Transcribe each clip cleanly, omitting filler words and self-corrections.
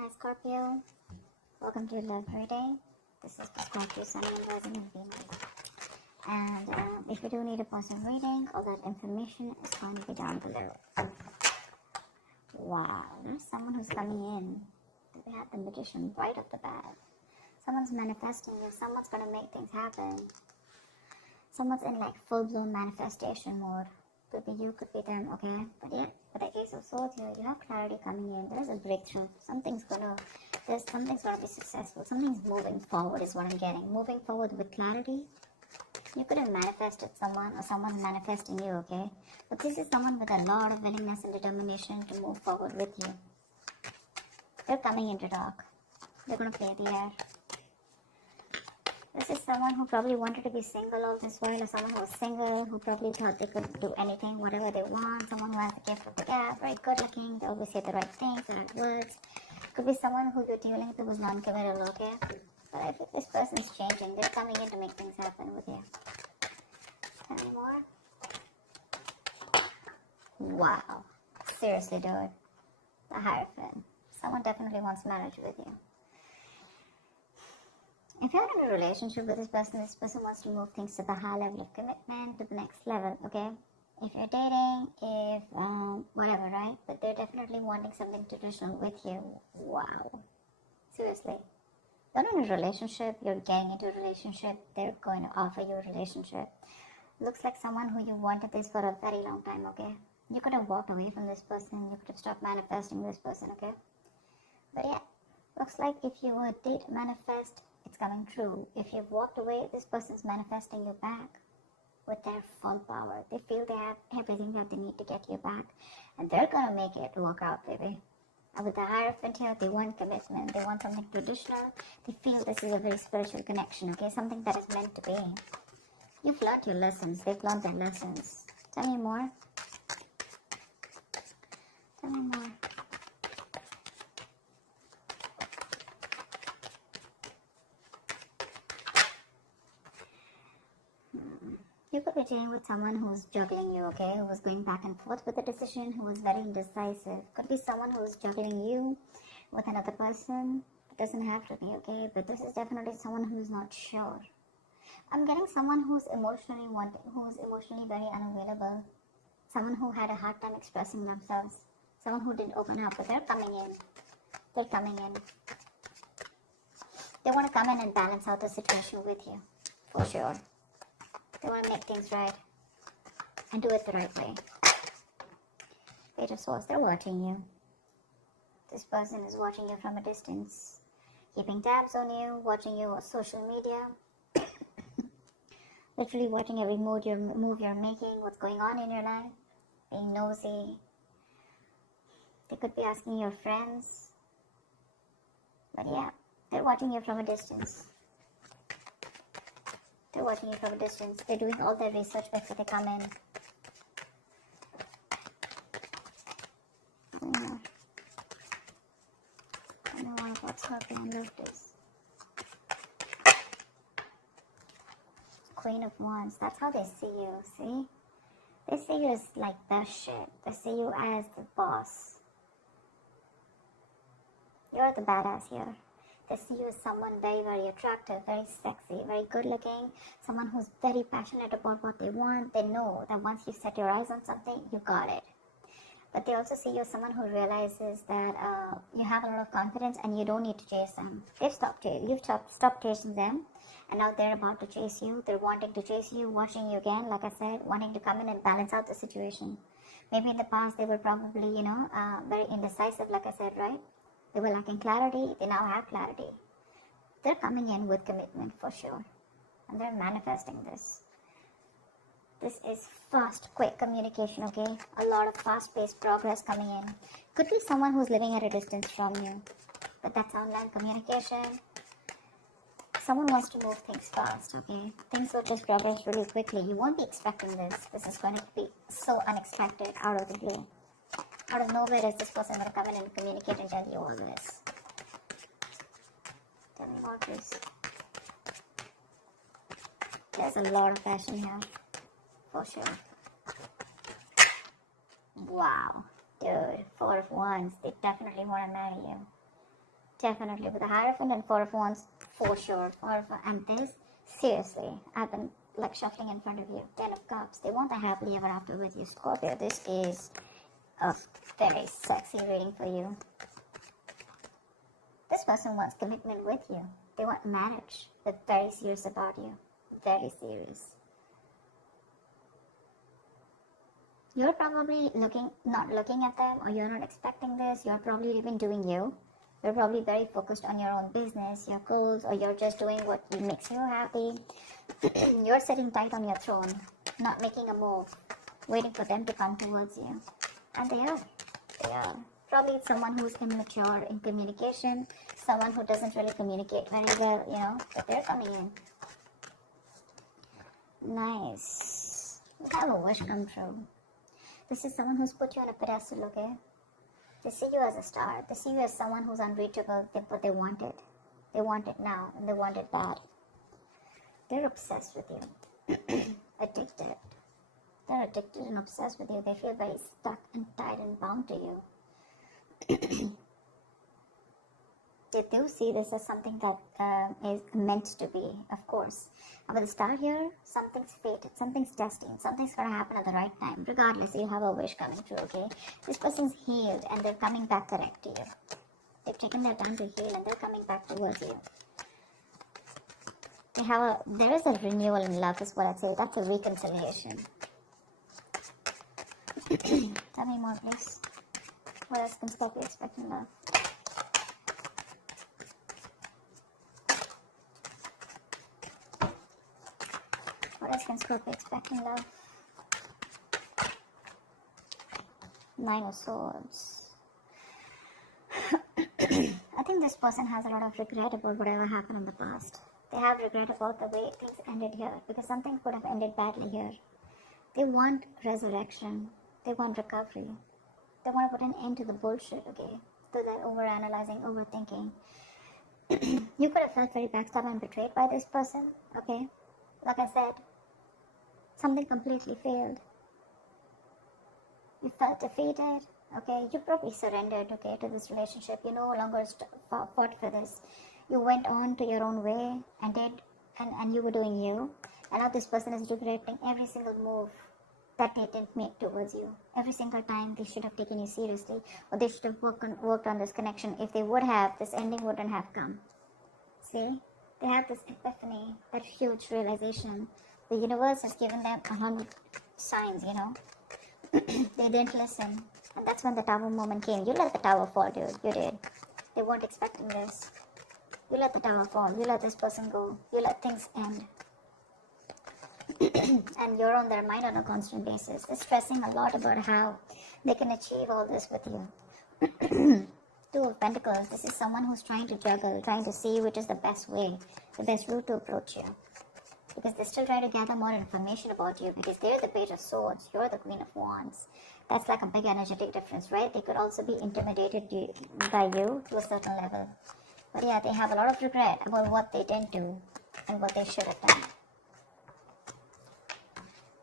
Hi Scorpio, welcome to your love reading. This is the Scorpio Sun and Rising and Venus. And if you do need a personal reading, all that information is going to be down below. Wow, there's someone who's coming in. We have the Magician right off the bat. Someone's manifesting you. Someone's going to make things happen. Someone's in like full-blown manifestation mode. Could be you, could be them, okay? But yeah, with the Ace of Swords here, you have clarity coming in. There's a breakthrough. Something's gonna be successful. Something's moving forward is what I'm getting. Moving forward with clarity. You could have manifested someone or someone's manifesting you, okay? But this is someone with a lot of willingness and determination to move forward with you. They're coming in to talk. They're gonna play the air. This is someone who probably wanted to be single all this while, or someone who was single, who probably thought they could do anything, whatever they want. Someone who has the gift of the gab, very good looking, they always say the right things, the right words. Could be someone who you're dealing with who was non-committal, okay? But I think this person's changing. They're coming in to make things happen with you. Tell me more. Wow. Seriously, dude. The Hierophant. Someone definitely wants marriage with you. If you're in a relationship with this person wants to move things to the high level of commitment, to the next level, okay? If you're dating, whatever, right? But they're definitely wanting something traditional with you. Wow. Seriously. You're in a relationship, you're getting into a relationship, they're going to offer you a relationship. Looks like someone who you wanted this for a very long time, okay? You could have walked away from this person, you could have stopped manifesting this person, okay? But yeah, looks like if you did manifest, it's coming true. If you've walked away, this person's manifesting you back with their full power. They feel they have everything that they need to get you back, and they're gonna make it work out, baby. And with the Hierophant here, they want commitment. They want something traditional. They feel this is a very spiritual connection, okay? Something that is meant to be. You've learned your lessons. They've learned their lessons. Tell me more. Tell me more. You could be dealing with someone who's juggling you, okay? Who was going back and forth with a decision, who was very indecisive. Could be someone who's juggling you with another person. It doesn't have to be, okay? But this is definitely someone who's not sure. I'm getting someone who's emotionally very unavailable. Someone who had a hard time expressing themselves. Someone who didn't open up, but they're coming in. They're coming in. They want to come in and balance out the situation with you, for sure. They want to make things right and do it the right way. Page of Swords, they're watching you. This person is watching you from a distance, keeping tabs on you, watching you on social media, literally watching every move you're making, what's going on in your life, being nosy. They could be asking your friends, but yeah, they're watching you from a distance. They're watching you from a distance. They're doing all their research before they come in. I know what Scorpio love is. Queen of Wands. That's how they see you, see? They see you as like the shit. They see you as the boss. You're the badass here. They see you as someone very, very attractive, very sexy, very good looking, someone who's very passionate about what they want. They know that once you set your eyes on something, you got it. But they also see you as someone who realizes that you have a lot of confidence and you don't need to chase them. You've stopped chasing them, and now they're about to chase you. They're wanting to chase you, watching you again, like I said, wanting to come in and balance out the situation. Maybe in the past they were probably, very indecisive, like I said, right? They were lacking clarity. They now have clarity. They're coming in with commitment for sure. And they're manifesting this. This is fast, quick communication, okay? A lot of fast-paced progress coming in. Could be someone who's living at a distance from you. But that's online communication. Someone wants to move things fast, okay? Things will just progress really quickly. You won't be expecting this. This is going to be so unexpected, out of the blue. Out of nowhere is this person going to come in and communicate and tell you all this. Tell me more, please. There's a lot of passion here, for sure. Wow, dude, 4 of Wands. They definitely want to marry you. Definitely. With the Hierophant and Four of Wands, for sure. And this, seriously, I've been like shuffling in front of you. 10 of Cups. They want a happily ever after with you, Scorpio. This is a very sexy reading for you. This person wants commitment with you. They want marriage. They're very serious about you. Very serious. You're probably not looking at them, or you're not expecting this. You're probably even doing you. You're probably very focused on your own business, your goals, or you're just doing what makes you happy. You're sitting tight on your throne, not making a move, waiting for them to come towards you. And they are. They are. Probably it's someone who's immature in communication, someone who doesn't really communicate very well, you know, but they're coming in. Nice. You have a wish come true. This is someone who's put you on a pedestal, okay? They see you as a star. They see you as someone who's unreachable, but they want it. They want it now, and they want it bad. They're obsessed with you. Addicted. They're addicted and obsessed with you. They feel very stuck and tied and bound to you. They do see this as something that is meant to be, of course. And with the star here, something's fated, something's destined, something's going to happen at the right time. Regardless, you have a wish coming true, okay? This person's healed and they're coming back correct to you. They've taken their time to heal and they're coming back towards you. There is a renewal in love is what I'd say. That's a reconciliation. Tell me more, please. What else can Scorpio expect in love? What else can Scorpio expect in love? 9 of Swords. I think this person has a lot of regret about whatever happened in the past. They have regret about the way things ended here, because something could have ended badly here. They want resurrection. They want recovery. They want to put an end to the bullshit, okay? To that overanalyzing, overthinking. You could have felt very backstabbed and betrayed by this person, okay? Like I said, something completely failed. You felt defeated, okay? You probably surrendered, okay, to this relationship. You no longer fought for this. You went on to your own way and and you were doing you. And now this person is regretting every single move that they didn't make towards you. Every single time they should have taken you seriously, or they should have worked on this connection. If they would have, this ending wouldn't have come. See? They had this epiphany, that huge realization. The universe has given them 100 signs, you know. They didn't listen. And that's when the tower moment came. You let the tower fall, dude. You did. They weren't expecting this. You let the tower fall. You let this person go. You let things end. And you're on their mind on a constant basis. They're stressing a lot about how they can achieve all this with you. 2 of Pentacles. This is someone who's trying to juggle, trying to see which is the best way, the best route to approach you. Because they still try to gather more information about you, because they're the Page of Swords, you're the Queen of Wands. That's like a big energetic difference, right? They could also be intimidated by you to a certain level. But yeah, they have a lot of regret about what they didn't do and what they should have done.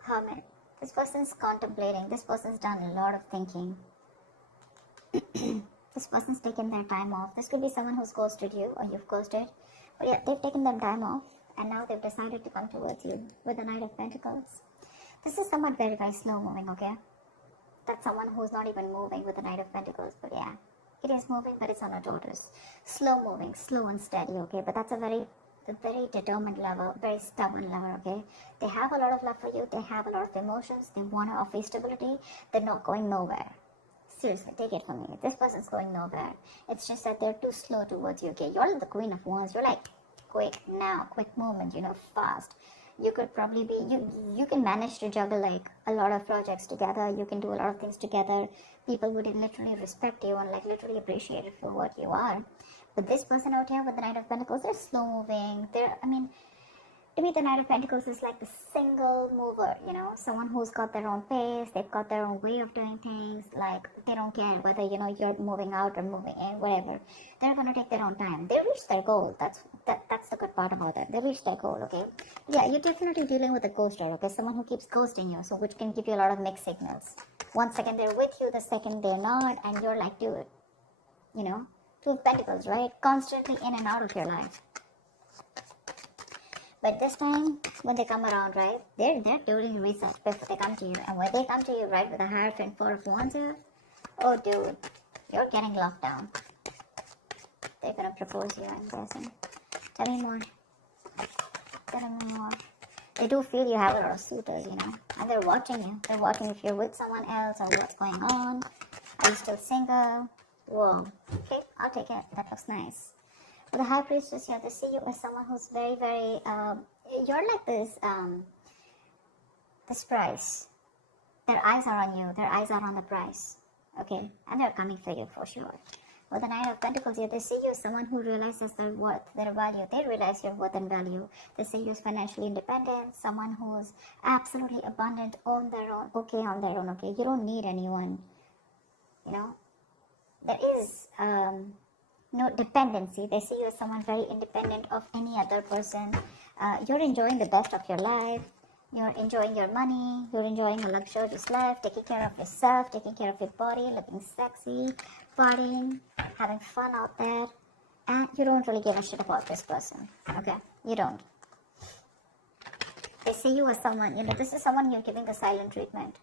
Hermit. This person's contemplating. This person's done a lot of thinking. This person's taken their time off. This could be someone who's ghosted you, or you've ghosted. But yeah, they've taken their time off, and now they've decided to come towards you with the Knight of Pentacles. This is somewhat very, very slow moving, okay? That's someone who's not even moving with the Knight of Pentacles, but yeah. It is moving, but it's on a tortoise. Slow moving, slow and steady, okay? But that's a very determined lover, very stubborn lover, okay? They have a lot of love for you. They have a lot of emotions. They want to offer stability. They're not going nowhere. Seriously, take it from me. This person's going nowhere. It's just that they're too slow towards you, okay? You're the Queen of Wands. You're like quick now, quick movement, you know, fast. You could probably be, you can manage to juggle like a lot of projects together. You can do a lot of things together. People would literally respect you and like literally appreciate you for what you are. But this person out here with the Knight of Pentacles, they're slow moving. To me, the Knight of Pentacles is like the single mover, you know, someone who's got their own pace, they've got their own way of doing things, like, they don't care whether, you know, you're moving out or moving in, whatever. They're going to take their own time. They reach their goal. That's the good part about it. They reach their goal, okay? Yeah, you're definitely dealing with a ghoster, okay? Someone who keeps ghosting you, so which can give you a lot of mixed signals. 1 second they're with you, the second they're not, and you're like, dude, you know, Two of Pentacles, right? Constantly in and out of your life. But this time, when they come around, right, they're doing research before they come to you. And when they come to you, right, with a Hierophant, Four of Wands here, oh, dude, you're getting locked down. They're gonna propose you, I'm guessing. Tell me more. Tell me more. They do feel you have a lot of suitors, you know, and they're watching you. They're watching if you're with someone else or what's going on. Are you still single? Whoa. Okay, I'll take it. That looks nice. With the High Priestess here, they see you as someone who's very, very, you're like this prize. Their eyes are on you. Their eyes are on the prize. Okay, and they're coming for you for sure. With the Knight of Pentacles here, they see you as someone who realizes their worth, their value. They realize your worth and value. They see you as financially independent, someone who's absolutely abundant on their own, okay, on their own, okay. You don't need anyone, you know. There is no dependency. They see you as someone very independent of any other person. You're enjoying the best of your life. You're enjoying your money. You're enjoying a luxurious life, taking care of yourself, taking care of your body, looking sexy, partying, having fun out there. And you don't really give a shit about this person. Okay? You don't. They see you as someone, you know, this is someone you're giving the silent treatment.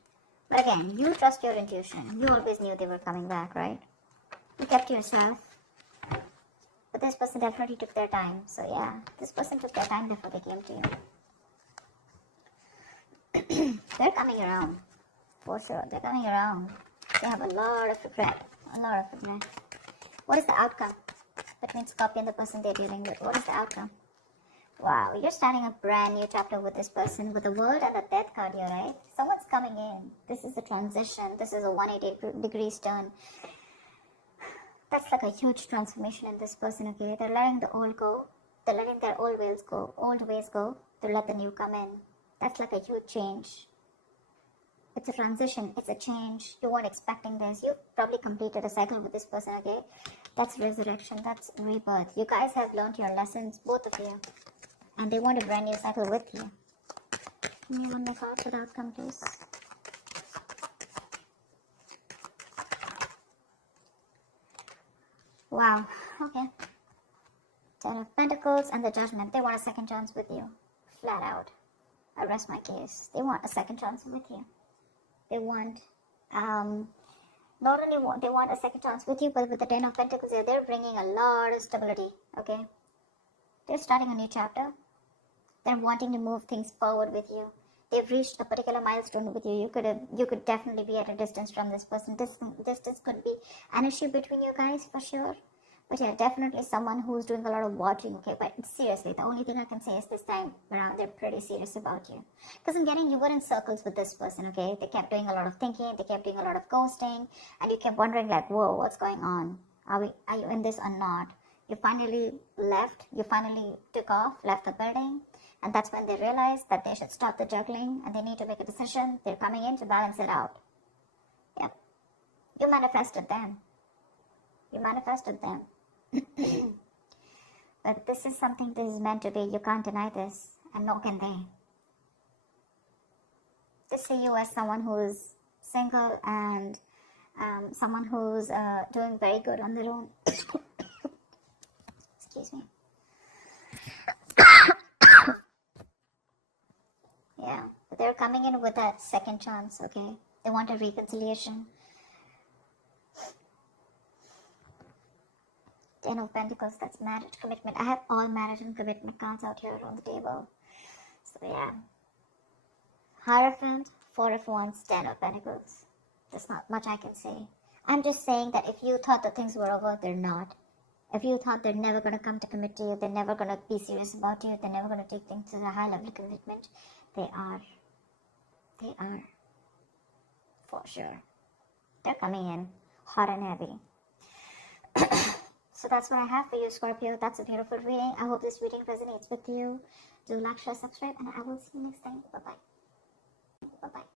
But again, you trust your intuition. You always knew they were coming back, right? You kept to yourself. But this person definitely took their time. So yeah, this person took their time before they came to you. They're coming around. For sure, they're coming around. They have a lot of regret. A lot of regret. What is the outcome between Scorpio and the person they're dealing with? What is the outcome? Wow, you're starting a brand new chapter with this person, with the World and the Death card here, right? Someone's coming in. This is a transition. This is a 180 degrees turn. That's like a huge transformation in this person, okay? They're letting the old go. They're letting their old ways go to let the new come in. That's like a huge change. It's a transition. It's a change. You weren't expecting this. You probably completed a cycle with this person, okay? That's resurrection. That's rebirth. You guys have learned your lessons, both of you. And they want a brand new cycle with you. Give me one more card for the outcome, please. Wow. Okay. Ten of Pentacles and the Judgment. They want a second chance with you. Flat out. I rest my case. They want a second chance with you. They want, not only they want a second chance with you, but with the Ten of Pentacles here, they're bringing a lot of stability, okay? They're starting a new chapter. They're wanting to move things forward with you. They've reached a particular milestone with you. You could definitely be at a distance from this person. Distance could be an issue between you guys for sure. But yeah, definitely someone who's doing a lot of watching, okay? But seriously, the only thing I can say is this time around, they're pretty serious about you. Because I'm getting you were in circles with this person, okay? They kept doing a lot of thinking, they kept doing a lot of ghosting, and you kept wondering like, whoa, what's going on? Are you in this or not? You finally left, you finally took off, left the building, and that's when they realized that they should stop the juggling and they need to make a decision. They're coming in to balance it out. Yeah. You manifested them. You manifested them. But this is something that is meant to be. You can't deny this, and nor can they. They see you as someone who's single and someone who's doing very good on their own. Excuse me. Yeah, but they're coming in with that second chance, okay? They want a reconciliation. Ten of Pentacles, that's marriage, commitment. I have all marriage and commitment cards out here on the table. So yeah. Hierophant, Four of Wands, Ten of Pentacles. There's not much I can say. I'm just saying that if you thought that things were over, they're not. If you thought they're never going to come to commit to you, they're never going to be serious about you, they're never going to take things to a high level of commitment, they are. They are. For sure. They're coming in hot and heavy. So that's what I have for you, Scorpio. That's a beautiful reading. I hope this reading resonates with you. Do like, share, subscribe, and I will see you next time. Bye-bye. Bye-bye.